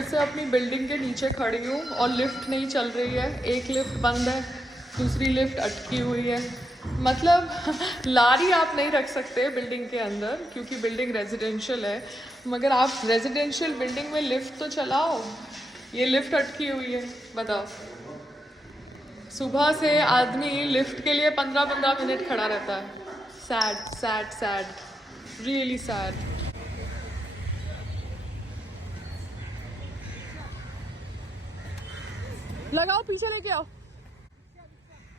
फिर से अपनी बिल्डिंग के नीचे खड़ी हूँ और लिफ्ट नहीं चल रही है। एक लिफ्ट बंद है, दूसरी लिफ्ट अटकी हुई है। मतलब लारी आप नहीं रख सकते बिल्डिंग के अंदर क्योंकि बिल्डिंग रेजिडेंशियल है, मगर आप रेजिडेंशियल बिल्डिंग में लिफ्ट तो चलाओ। ये लिफ्ट अटकी हुई है, बताओ। सुबह से आदमी लिफ्ट के लिए 15-15 मिनट खड़ा रहता है। Sad sad sad, really sad. लगाओ, पीछे लेके आओ।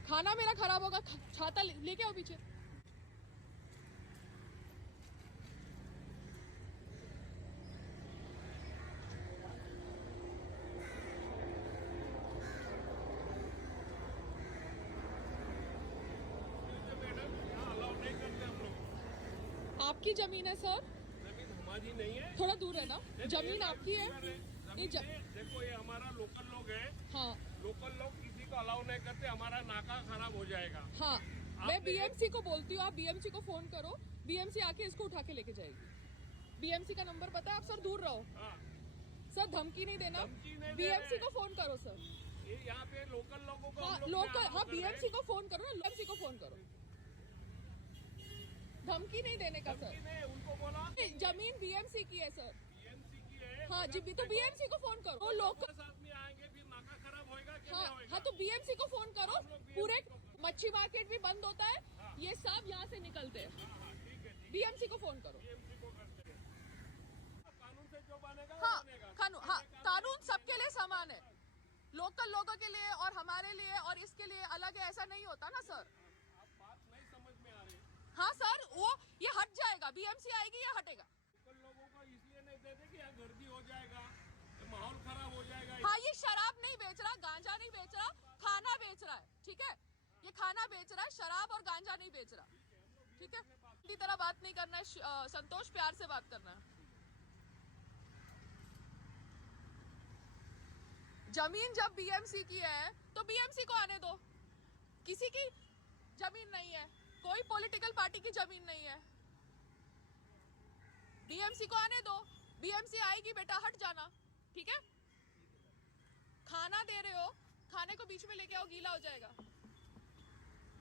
खाना मेरा खराब होगा, छाता लेके आओ पीछे। आपकी जमीन है सर? जमीन हमारी नहीं है, थोड़ा दूर है ना। जमीन आपकी है? देखो ये हमारा लोकल लोग है। हाँ लोकल लोग किसी को अलाउ नहीं करते, हमारा नाका खराब हो जाएगा। हाँ, मैं बीएमसी को बोलती हूँ, आप बीएमसी को फोन करो, बीएमसी आके इसको उठा के लेके जाएगी। बीएमसी का नंबर पता है? आप सर दूर रहो। हाँ। सर धमकी नहीं देना, बीएमसी को फोन करो सर। ये यहाँ पे लोकल लोगों को हाँ लोकल, हाँ बीएमसी को फोन करो ना, बीएमसी को फोन करो। धमकी नहीं देने का सर। उनको बोला जमीन बीएमसी की है सर। बीएमसी की है। हाँ जी, तो बीएमसी को फोन करो। वो लोकल आदमी आएंगे, फिर नाका खराब होएगा कि हाँ नहीं होएगा? हाँ, तो बीएमसी को फोन करो। पूरे मच्छी मार्केट भी बंद होता है, ये सब यहाँ से निकलते हैं। बीएमसी को फोन करो। बीएमसी को करते हैं। कानून से जो बनेगा वो हाँ बनेगा। कानून, हाँ कानून सबके लिए समान है, लोकल लोगों के लिए और हमारे लिए और इसके लिए अलग है, ऐसा नहीं होता ना सर। आप बात नहीं समझ में आ रही। हाँ सर, वो ये हट जाएगा, बीएमसी आएगी ये हटेगा। लोकल लोगों को इसलिए नहीं देते कि यहाँ गर्दी हो जाएगा, माहौल खराब हो जाएगा। हाँ, ये शराब नहीं बेच रहा, गांजा नहीं बेच रहा, खाना बेच रहा है, ठीक है? ये खाना बेच रहा है, शराब और गांजा नहीं बेच रहा, ठीक है? इसी तरह बात नहीं करना है संतोष, प्यार से बात करना है। जमीन जब बीएमसी की है तो बीएमसी को आने दो। किसी की जमीन नहीं है, कोई पॉलिटिकल पार्टी की जमीन नहीं है, बीएमसी को आने दो। बीएमसी आएगी बेटा, हट जाना, ठीक है? खाना दे रहे हो, खाने को बीच में लेके आओ, गीला हो जाएगा।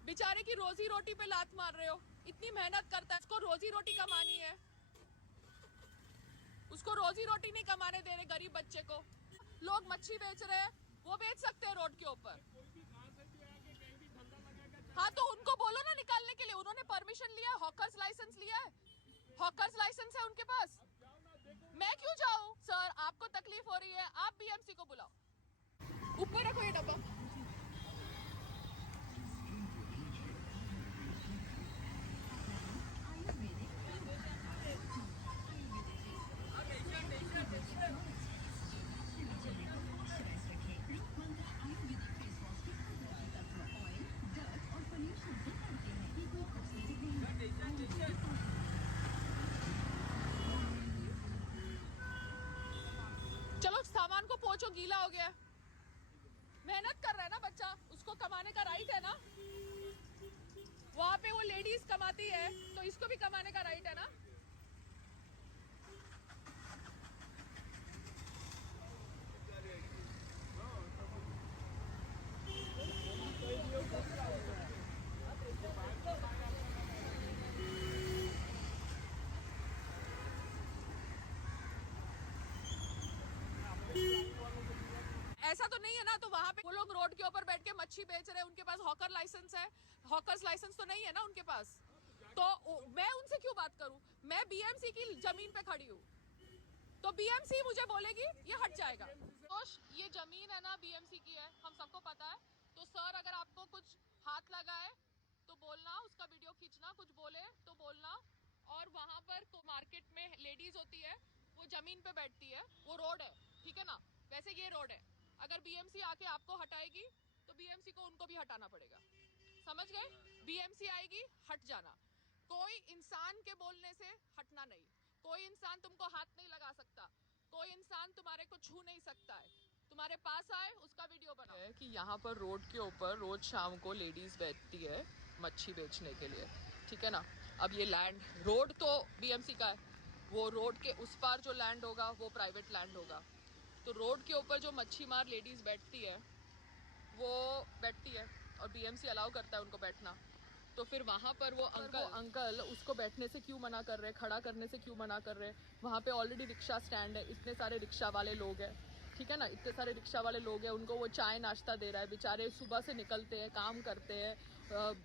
बेचारे की रोजी रोटी पे लात मार रहे हो, इतनी मेहनत करता है, उसको रोजी रोटी कमानी है, उसको रोजी रोटी नहीं कमाने दे रहे गरीब बच्चे को। लोग मच्छी बेच रहे हैं, वो बेच सकते हैं रोड के ऊपर। हाँ तो उनको बोलो ना निकालने के लिए, उन्होंने परमिशन लिया, हॉकर्स लाइसेंस लिया है, हॉकर्स लाइसेंस है उनके पास। मैं क्यों जाऊं सर? आपको तकलीफ हो रही है, आप बीएमसी को बुलाओ। ऊपर रखो ये डब्बा। चलो सामान को पोंछो, गीला हो गया। मेहनत कर रहा है ना बच्चा, उसको कमाने का राइट है ना। वहां पे वो लेडीज कमाती है तो इसको भी कमाने का राइट है ना। ऐसा तो नहीं है ना, तो वहां पे वो लोग रोड के ऊपर बैठ के मच्छी बेच रहे हैं, उनके पास हॉकर लाइसेंस है, हॉकर्स लाइसेंस तो नहीं है ना उनके पास। तो मैं उनसे क्यों बात करूं? मैं बीएमसी की जमीन पे खड़ी हूँ, तो बीएमसी मुझे बोलेगी ये हट जाएगा। तो ये जमीन है ना बीएमसी की है, हम सबको पता है। तो सर अगर आपको कुछ हाथ लगा है तो बोलना, उसका वीडियो खींचना, कुछ बोले तो बोलना। और वहां पर मार्केट में लेडीज होती है, वो जमीन पे बैठती है, वो रोड है, ठीक है ना? वैसे ये रोड है, अगर बीएमसी आके आपको हटाएगी तो बीएमसी को उनको भी हटाना पड़ेगा, समझ गए? बीएमसी आएगी, हट जाना। कोई इंसान के बोलने से हटना नहीं, कोई इंसान तुमको हाथ नहीं लगा सकता, कोई इंसान तुम्हारे को छू नहीं सकता है। तुम्हारे पास आए उसका वीडियो बनाओ। कि यहाँ पर रोड के ऊपर रोज शाम को लेडीज बैठती है मच्छी बेचने के लिए, ठीक है ना? अब ये लैंड, रोड तो बीएमसी का है, वो रोड के उस पार जो लैंड होगा वो प्राइवेट लैंड होगा। तो रोड के ऊपर जो मच्छी मार लेडीज बैठती है वो बैठती है और बीएमसी अलाउ करता है उनको बैठना, तो फिर वहाँ पर वो अंकल उसको बैठने से क्यों मना कर रहे हैं, खड़ा करने से क्यों मना कर रहे हैं? वहाँ पे ऑलरेडी रिक्शा स्टैंड है, इतने सारे रिक्शा वाले लोग हैं, ठीक है ना, इतने सारे रिक्शा वाले लोग हैं, उनको वो चाय नाश्ता दे रहा है, बेचारे सुबह से निकलते हैं, काम करते हैं,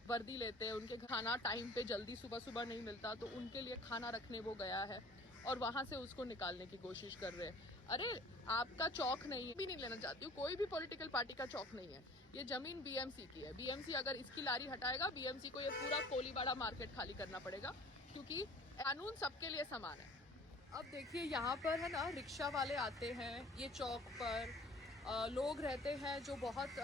वर्दी लेते हैं, उनके खाना टाइम पे जल्दी सुबह सुबह नहीं मिलता, तो उनके लिए खाना रखने वो गया है और वहाँ से उसको निकालने की कोशिश कर रहे हैं। अरे आपका चौक नहीं है, भी नहीं लेना चाहती हूँ, कोई भी पॉलिटिकल पार्टी का चौक नहीं है, ये जमीन बीएमसी की है। बीएमसी अगर इसकी लारी हटाएगा, बीएमसी को ये पूरा कोलीवाड़ा मार्केट खाली करना पड़ेगा, क्योंकि कानून सबके लिए समान है। अब देखिए यहाँ पर है ना, रिक्शा वाले आते हैं, ये चौक पर लोग रहते हैं जो बहुत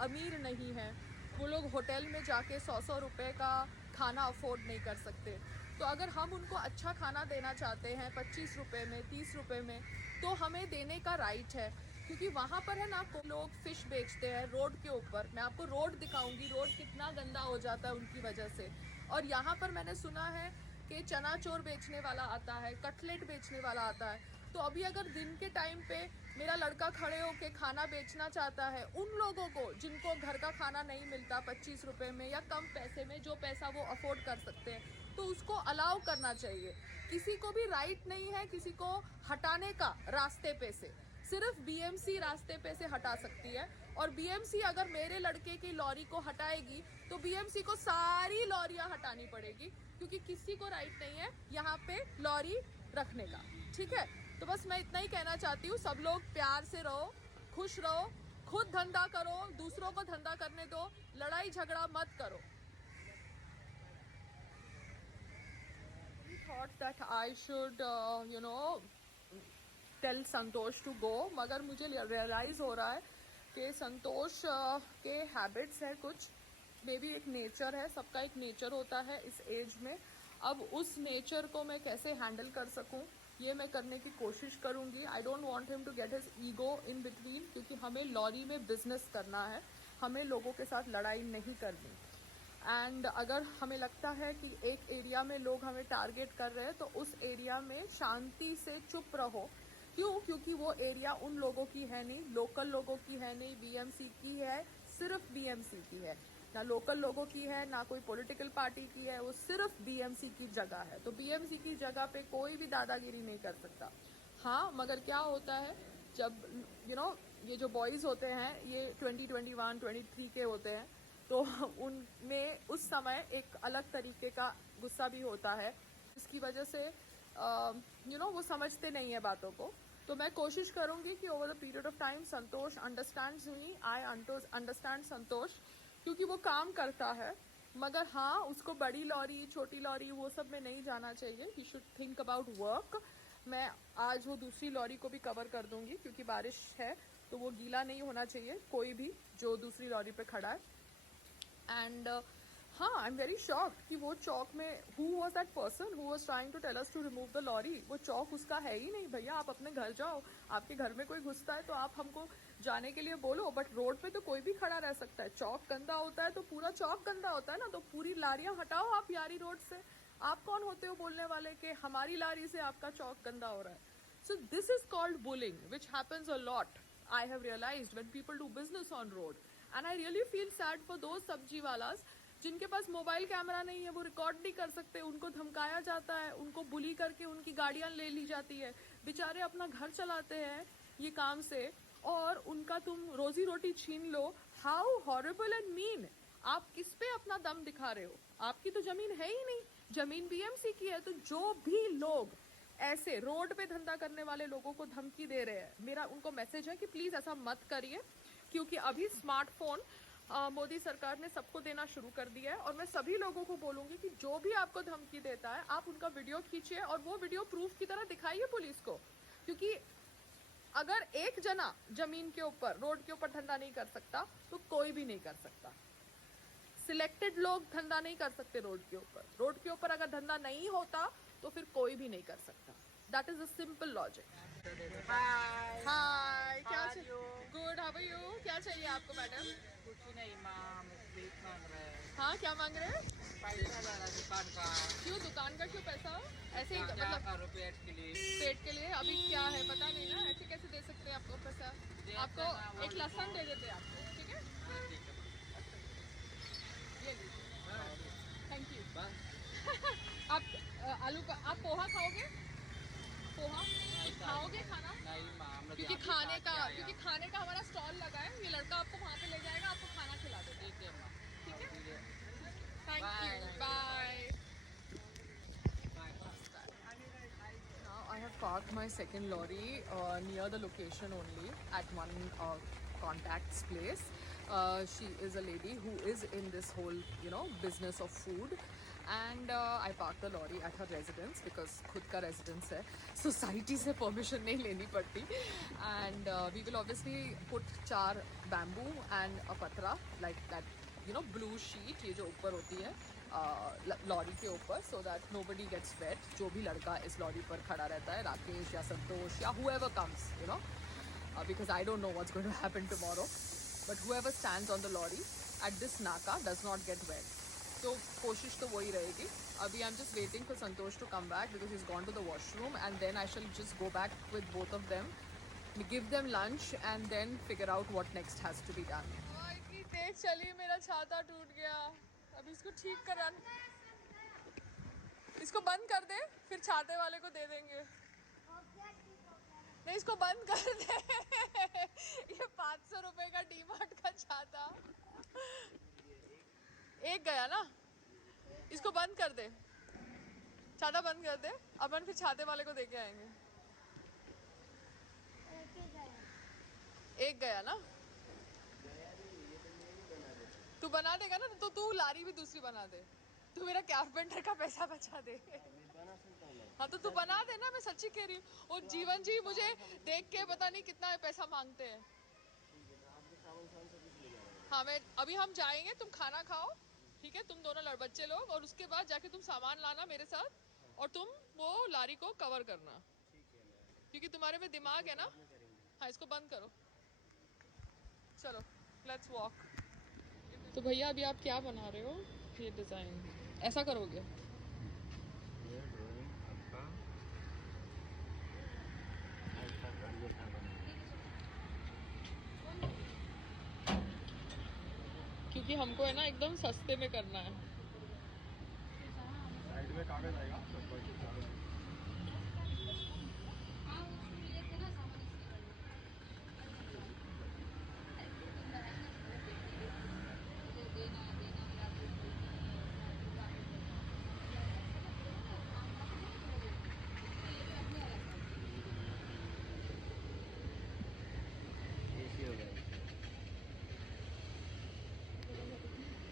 अमीर नहीं हैं, वो लोग होटल में जाके 100-100 रुपये का खाना अफोर्ड नहीं कर सकते। तो अगर हम उनको अच्छा खाना देना चाहते हैं 25 रुपये में, 30 रुपये में, तो हमें देने का राइट है, क्योंकि वहाँ पर है ना लोग फिश बेचते हैं रोड के ऊपर। मैं आपको रोड दिखाऊंगी, रोड कितना गंदा हो जाता है उनकी वजह से। और यहाँ पर मैंने सुना है कि चना चोर बेचने वाला आता है, कटलेट बेचने वाला आता है। तो अभी अगर दिन के टाइम पे मेरा लड़का खड़े होके खाना बेचना चाहता है, उन लोगों को जिनको घर का खाना नहीं मिलता 25 रुपये में या कम पैसे में, जो पैसा वो अफोर्ड कर सकते हैं, तो उसको अलाउ करना चाहिए। किसी को भी राइट नहीं है किसी को हटाने का रास्ते पे से, सिर्फ बीएमसी रास्ते पे से हटा सकती है। और बीएमसी अगर मेरे लड़के की लॉरी को हटाएगी तो बीएमसी को सारी लॉरियां हटानी पड़ेगी, क्योंकि किसी को राइट नहीं है यहाँ पे लॉरी रखने का, ठीक है। तो बस मैं इतना ही कहना चाहती हूँ, सब लोग प्यार से रहो, खुश रहो, खुद धंधा करो, दूसरों को धंधा करने दो, लड़ाई झगड़ा मत करो। Thought that I should tell Santosh to go, मगर मुझे रियलाइज हो रहा है कि संतोष के हैबिट्स है कुछ, मे बी एक नेचर है, सबका एक नेचर होता है इस एज में। अब उस नेचर को मैं कैसे हैंडल कर सकूं, ये मैं करने की कोशिश करूंगी। I don't want him to get his ego in between, क्योंकि हमें लॉरी में बिजनेस करना है, हमें लोगों के साथ लड़ाई नहीं करनी। एंड अगर हमें लगता है कि एक एरिया में लोग हमें टारगेट कर रहे हैं, तो उस एरिया में शांति से चुप रहो। क्यों? क्योंकि वो एरिया उन लोगों की है नहीं, लोकल लोगों की है नहीं, बीएमसी की है, सिर्फ बीएमसी की है, ना लोकल लोगों की है, ना कोई पॉलिटिकल पार्टी की है, वो सिर्फ बीएमसी की जगह है। तो बीएमसी की जगह पे कोई भी दादागिरी नहीं कर सकता। हाँ, मगर क्या होता है जब ये जो बॉयज होते हैं ये 20, 21, 23 के होते हैं, तो उनमें उस समय एक अलग तरीके का गुस्सा भी होता है, इसकी वजह से वो समझते नहीं है बातों को। तो मैं कोशिश करूंगी कि over the period of time Santosh understands me, I understand Santosh, क्योंकि वो काम करता है। मगर हाँ, उसको बड़ी लॉरी, छोटी लॉरी, वो सब में नहीं जाना चाहिए। He should think about work. मैं आज वो दूसरी लॉरी को भी कवर कर दूंगी, क्योंकि बारिश है तो वो गीला नहीं होना चाहिए कोई भी जो दूसरी लॉरी पे खड़ा है। एंड हाँ, आई एम वेरी शॉक्ड कि वो चौक में who was that person who was trying to tell us to remove the lorry. वो चौक उसका है ही नहीं भैया, आप अपने घर जाओ, आपके घर में कोई घुसता है तो आप हमको जाने के लिए बोलो, बट रोड पे तो कोई भी खड़ा रह सकता है। चौक गंदा होता है तो पूरा चौक गंदा होता है ना, तो पूरी लारियां हटाओ आप यारी रोड से। आप कौन होते हो बोलने वाले कि हमारी लारी से आपका चौक गंदा हो रहा है? So this is called bullying, which happens a lot, I have realised, when people do business on road. And I really feel sad for those सब्जी वालास जिनके पास मोबाइल कैमरा नहीं है, वो रिकॉर्ड नहीं कर सकते, उनको धमकाया जाता है, उनको बुली करके उनकी गाड़ियां ले ली जाती है। बेचारे अपना घर चलाते हैं ये काम से, और उनका तुम रोजी रोटी छीन लो। How horrible and mean! आप किस पे अपना दम दिखा रहे हो? आपकी तो जमीन है ही नहीं, जमीन बीएमसी की है। तो जो भी लोग ऐसे रोड पे धंधा करने वाले लोगों को धमकी दे रहे हैं, मेरा उनको मैसेज है कि प्लीज ऐसा मत करिए, क्योंकि अभी स्मार्टफोन मोदी सरकार ने सबको देना शुरू कर दिया है। और मैं सभी लोगों को बोलूंगी कि जो भी आपको धमकी देता है, आप उनका वीडियो खींचिए और वो वीडियो प्रूफ की तरह दिखाइए पुलिस को, क्योंकि अगर एक जना जमीन के ऊपर, रोड के ऊपर धंधा नहीं कर सकता तो कोई भी नहीं कर सकता। सिलेक्टेड लोग धंधा नहीं कर सकते रोड के ऊपर। रोड के ऊपर अगर धंधा नहीं होता तो फिर कोई भी नहीं कर सकता। That is a simple logic. Hi, क्या गुड, हाउ आर यू? क्या चाहिए आपको मैडम? कुछ नहीं माँ, भीख मांग रहे हैं। हाँ, क्या मांग रहे हैं? पैसा ला रहा है दुकान का। क्यों दुकान का, क्यों पैसा? ऐसे ही क्या मतलब करो पेट के लिए? पेट के लिए? अभी क्या है पता नहीं ना, आपको एक लहसुन दे देते हैं आपको, ठीक है? ये लीजिए, थैंक यू। आप आलू का आप पोहा खाओगे? पोहा खाओगे खाना? नहीं माम, क्योंकि खाने का हमारा स्टॉल लगा है, ये लड़का आपको वहाँ पे ले जाएगा, आपको खाना खिला देगा। ठीक है माम, ठीक है, ठीक है, thank you, bye. Bye. Now I have parked my second lorry near the location only at one contact's place. She is a lady who is in this whole business of food, and I parked the lorry at her residence because खुद का residence है, society से permission नहीं लेनी पड़ती, and we will obviously put 4 bamboo and a patra like that blue sheet, ये जो ऊपर होती है लॉरी के ऊपर, so that nobody gets wet. जो भी लड़का इस लॉरी पर खड़ा रहता है, राकेश या संतोष या whoever comes because I don't know what's going to happen tomorrow, but whoever stands on the lorry at this नाका डज नॉट गेट वेट। तो कोशिश तो वही रहेगी। अभी I am just waiting for Santosh to come back because he is gone to the washroom, and then I shall just go back with both of them, give them lunch and then figure out what next has to be done. इतनी तेज चली, मेरा छाता टूट गया। अभी इसको ठीक करा, इसको बंद कर दे, फिर छाते वाले को दे देंगे। नहीं, इसको बंद कर दे। ये 500 रुपए का डीमार्ट का छाता एक गया ना, इसको बंद कर दे, छाता बंद कर दे। अपन फिर छाते वाले को दे के आएंगे। एक गया ना, तू बना देगा ना, तो तू लारी भी दूसरी बना दे, तू मेरा कारपेंटर का पैसा बचा दे। हाँ तो तू बना दे ना, मैं सच्ची कह रही हूँ। वो जीवन जी मुझे देख के पता नहीं कितना पैसा मांगते हैं। हाँ मैं अभी हम जाएंगे, तुम खाना खाओ, ठीक है? तुम दोनों बच्चे लोग, और उसके बाद जाके तुम सामान लाना मेरे साथ, और तुम वो लारी को कवर करना, क्योंकि तुम्हारे में दिमाग है ना। हाँ इसको बंद करो, चलो लेट्स वॉक। तो भैया अभी आप क्या बना रहे हो? ये डिज़ाइन ऐसा करोगे? ये ड्राइंग आपका ऐसा करिए था बना, क्योंकि हमको है ना एकदम सस्ते में करना है। साइड में कागज आएगा।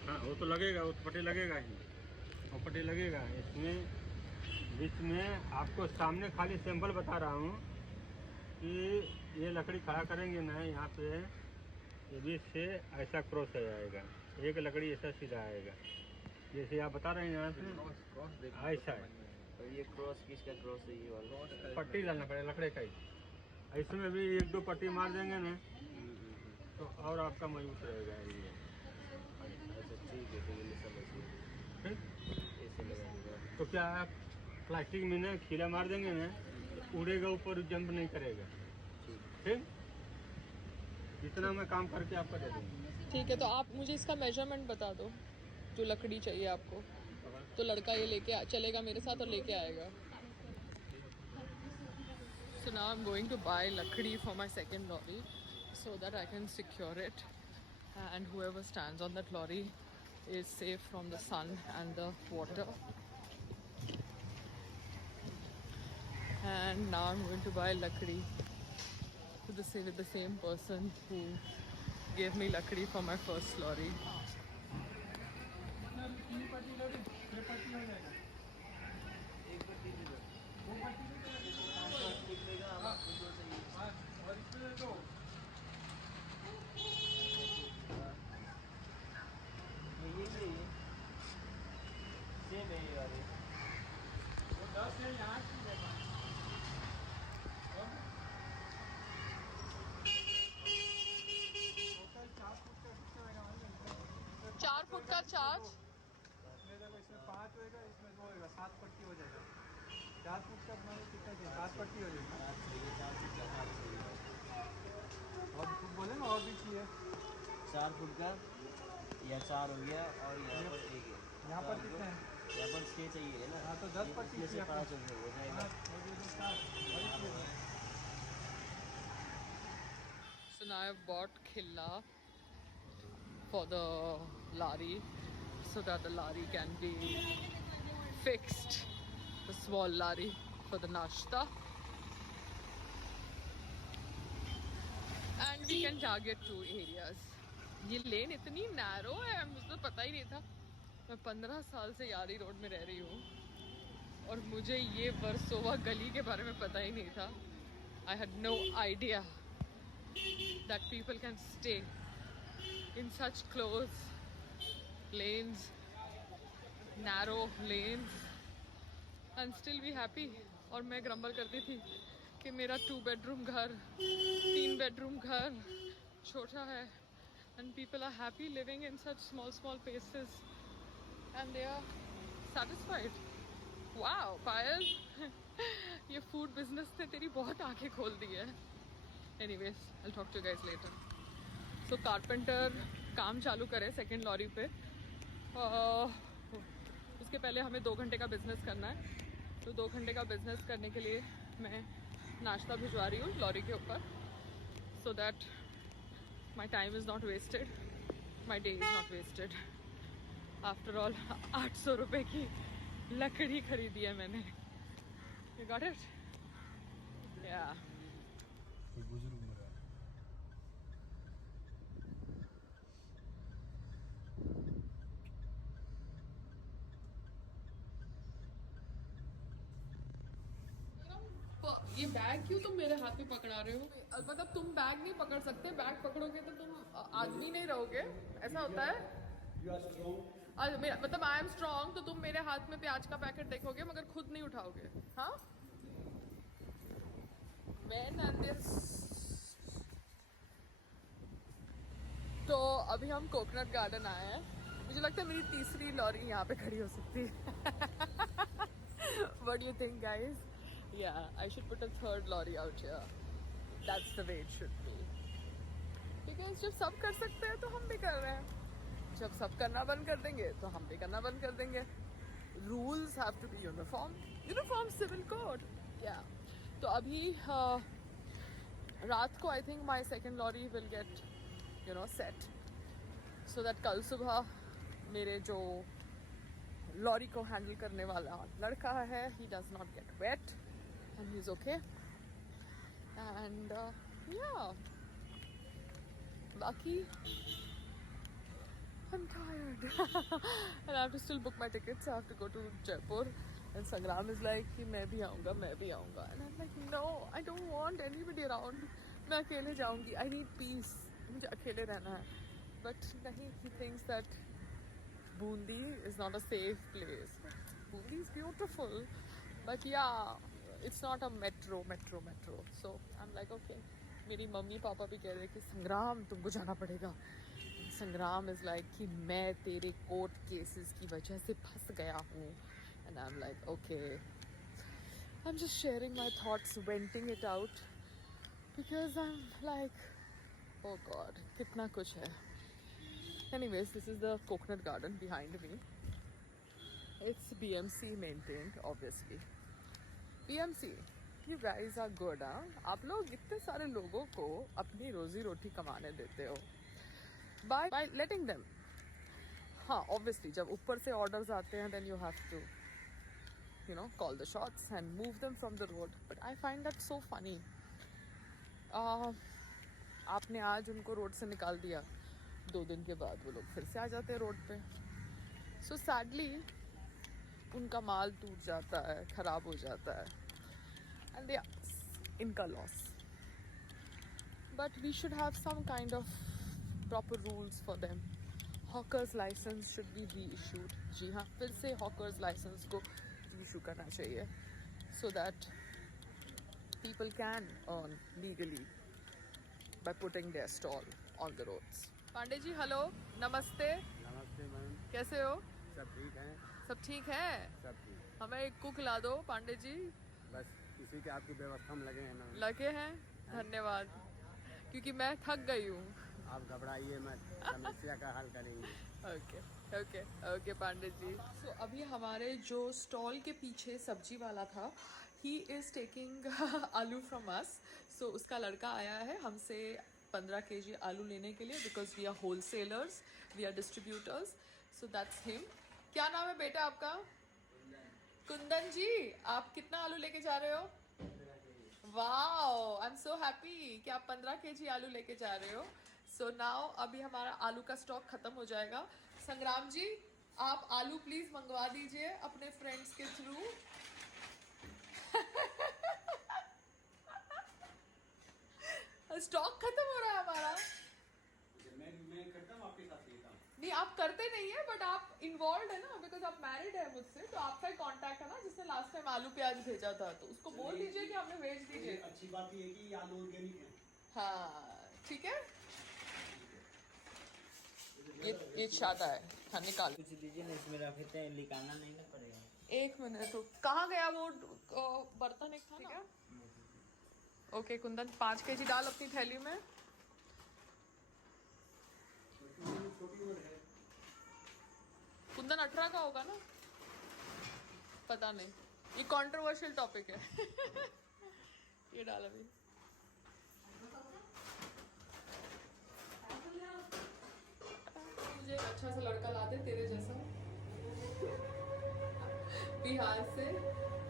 हाँ वो तो लगेगा, वो पट्टी लगेगा ही, वो पट्टी लगेगा। इसमें बीच में आपको सामने खाली सैंपल बता रहा हूँ कि ये लकड़ी खड़ा करेंगे ना यहाँ पे, ये बीच से ऐसा क्रॉस हो जाएगा, एक लकड़ी ऐसा सीधा आएगा, जैसे आप बता रहे हैं यहाँ से ऐसा है। तो ये क्रॉस किसका क्रॉस है? ये वाला पट्टी डालना पड़ेगा लकड़े का ही। ऐसे में भी 1-2 पट्टी मार देंगे ना तो और आपका मजबूत रहेगा ये। अच्छा ठीक है, तो ये समझ गया, ठीक, ऐसे लगाएंगे। तो क्या आप प्लास्टिक में ना खीला मार देंगे ना तो उड़ेगा, ऊपर जंप नहीं करेगा। ठीक, इतना मैं काम करके आपको दे दूँगा। ठीक है, तो आप मुझे इसका मेजरमेंट बता दो, जो लकड़ी चाहिए आपको, तो लड़का ये लेके चलेगा मेरे साथ और लेके आएगा। So now I'm going to buy lakdi for my second lorry so that I can secure it, and whoever stands on that lorry is safe from the sun and the water. And now I'm going to buy lakdi with the same person who gave me lakdi for my first lorry. Same है ये वाले। वो 10 है यहाँ की जगह। 4 foot का charge, इसमें 5 होएगा, इसमें 2 होएगा, 7 पट्टी हो जाएगा। 4 फुट का बनाने कितना चाहिए? 7 पट्टी हो जाएगी। और 4 फुट का या 4 हो गया और यहाँ पर 1 है। यहाँ पर तो कितने हैं? आपको यहाँ पर 6 चाहिए है ना? हाँ, तो 10 इसमें से 5 हो जाएगा। हाँ, और ये जो 4 बड़ी प्लेट है। So now I've bought khilla for the lari so that the lari can be fixed. The small lari for the nashta. And we can target 2 areas. ये लेन इतनी नैरो है, मुझे तो पता ही नहीं था। मैं 15 साल से यारी रोड में रह रही हूँ और मुझे ये वर्सोवा गली के बारे में पता ही नहीं था। I had no idea that people can stay in such close lanes, narrow lanes and still be happy. और मैं ग्रम्बल करती थी कि मेरा 2 bedroom घर, 3 bedroom घर छोटा है and people are happy living in such small places and they are satisfied. Wow, पायल ये food business ने तेरी बहुत आंखें खोल दी है. Anyways, I'll talk to you guys later. So carpenter काम चालू करे सेकंड लॉरी पे. उसके पहले हमें 2 घंटे का बिजनेस करना है. तो 2 घंटे का बिजनेस करने के लिए मैं नाश्ता भिजवा रही हूँ लॉरी के ऊपर, so that my time is not wasted, my day is not wasted. After all, 800 रुपए की लकड़ी खरीदी है मैंने. You got it? Yeah. ये बैग क्यों तुम मेरे हाथ में पकड़ा रहे हो? मतलब तुम बैग नहीं पकड़ सकते, बैग पकड़ोगे तो तुम आदमी नहीं रहोगे, ऐसा होता है? मतलब आई एम स्ट्रॉन्ग, तो तुम मेरे हाथ में प्याज का पैकेट देखोगे मगर खुद नहीं उठाओगे. हाँ, तो अभी हम कोकोनट गार्डन आए हैं. मुझे लगता है मेरी तीसरी लॉरी यहाँ पे खड़ी हो सकती है. What do you think, guys? Yeah, I should put a third lorry out here. That's the way it should be. Because जब सब कर सकते हैं तो हम भी कर रहे हैं. जब सब करना बंद कर देंगे तो हम भी करना बंद कर देंगे. Rules have to be uniform. Uniform civil code. Yeah. तो अभी रात को I think my second lorry will get, set. So that कल सुबह मेरे जो लॉरी को हैंडल करने वाला लड़का है, he does not get wet and he's okay. And yeah, बाकी I'm tired. And I have to still book my tickets. I have to go to Jaipur. And Sangram is like कि मैं भी आऊँगा. And I'm like, no, I don't want anybody around. मैं अकेले जाऊँगी. I need peace. मुझे अकेले रहना है. But नहीं, he thinks that Bundi is not a safe place. Bundi is beautiful. But yeah, it's not a metro. So I'm like, okay. मेरी mummy papa भी कह रहे हैं कि संग्राम तुमको जाना पड़ेगा. संग्राम इज लाइक कि मैं तेरे कोर्ट केसेस की वजह से फंस गया हूँ. And I am like okay, I am just sharing my thoughts, venting it out, because I am like oh God कितना कुछ है. Anyways, this is the coconut garden behind me. It's BMC maintained obviously. BMC, you guys are good, हाँ? आप लोग इतने सारे लोगों को अपनी रोजी रोटी कमाने देते हो by letting them. हाँ, obviously जब ऊपर से orders आते हैं then you have to call the shots and move them from the road. But I find that so funny. आपने आज उनको रोड से निकाल दिया, 2 दिन के बाद वो लोग फिर से आ जाते हैं रोड पे. So sadly उनका माल टूट जाता है, खराब हो जाता है. And yeah, इनका loss. But we should have some kind of proper rules for them. Hawkers license should be reissued. जी हाँ, फिर से hawkers license को reissue करना चाहिए, so that people can earn legally by putting their stall on the roads. Pandey ji, hello, नमस्ते. नमस्ते ma'am. कैसे हो? सब ठीक है? सब ठीक है. सब ठीक. हमें एक कुक ला दो पांडे जी. बस इसी के आपकी व्यवस्था में लगे हैं ना. लगे हैं, धन्यवाद. क्योंकि मैं थक गई हूँ आप घबराइए मत, समस्या का हल करेंगे। ओके ओके ओके पंडित जी। सो अभी हमारे जो स्टॉल के पीछे सब्जी वाला था, ही इज़ टेकिंग आलू फ्रॉम अस। सो उसका लड़का आया है हमसे 15 kg आलू लेने के लिए, because we are wholesalers, we are distributors. So that's him. क्या नाम है बेटा आपका? कुंदन जी, आप कितना आलू लेके जा रहे हो? Wow, I am so happy कि आप 15 kg आलू लेके जा रहे हो। सो नाउ अभी हमारा आलू का स्टॉक खत्म हो जाएगा। संग्राम जी, आप आलू प्लीज मंगवा दीजिए अपने फ्रेंड्स के थ्रू। स्टॉक खत्म हो रहा है हमारा। मैं करता हूँ आपके साथ ये काम। नहीं, आप करते नहीं है, बट आप इन्वॉल्व है ना, बिकॉज आप मैरिड है मुझसे, तो आपका कॉन्टैक्ट है ना, जिसने लास्ट टाइम आलू प्याज भेजा था, तो उसको बोल दीजिए कि हमें भेज दीजिए। अच्छी बात ये है कि ये आलू ऑर्गेनिक है। हाँ ठीक है। ये चाहता है, हाँ निकाल। कुछ दीजिए ना, इसमें रखते हैं, निकालना नहीं ना पड़ेगा। एक मिनट, तो कहाँ गया वो बर्तन एक था ना? ओके कुंदन, 5 kg डाल अपनी थैली में। छोटी और है। कुंदन 18 का होगा ना? पता नहीं, ये कंट्रोवर्शियल टॉपिक है। ये डाल अभी। मुझे एक अच्छा सा लड़का ला दे तेरे जैसा, बिहार से।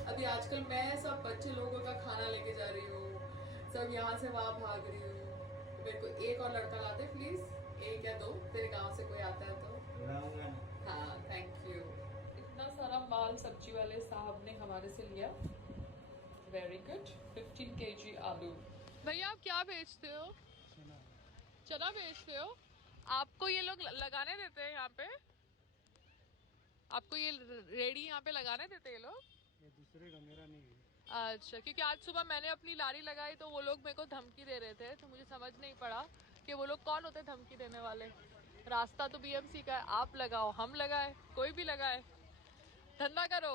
अभी आजकल मैं सब बच्चे लोगों का खाना लेके जा रही हूँ, सब यहाँ से वहाँ भाग रही हूँ। मेरे को एक और लड़का ला दे प्लीज, 1 या 2, तेरे गांव से कोई आता है तो। लाऊंगा ना। हाँ थैंक यू। इतना सारा माल सब्जी वाले साहब ने हमारे से लिया। Very good. 15 kg आलू। भैया आप क्या बेचते हो? चना बेचते हो? आपको ये लोग लगाने देते हैं यहाँ पे? आपको ये रेडी यहाँ पे लगाने देते हैं ये लोग? ये दूसरे का, मेरा नहीं है। अच्छा, क्योंकि आज सुबह मैंने अपनी लारी लगाई तो वो लोग मेरे को धमकी दे रहे थे, तो मुझे समझ नहीं पड़ा कि वो लोग कौन होते धमकी देने वाले। रास्ता तो बीएमसी का है, आप लगाओ हम लगाए, कोई भी लगाए, धंधा करो।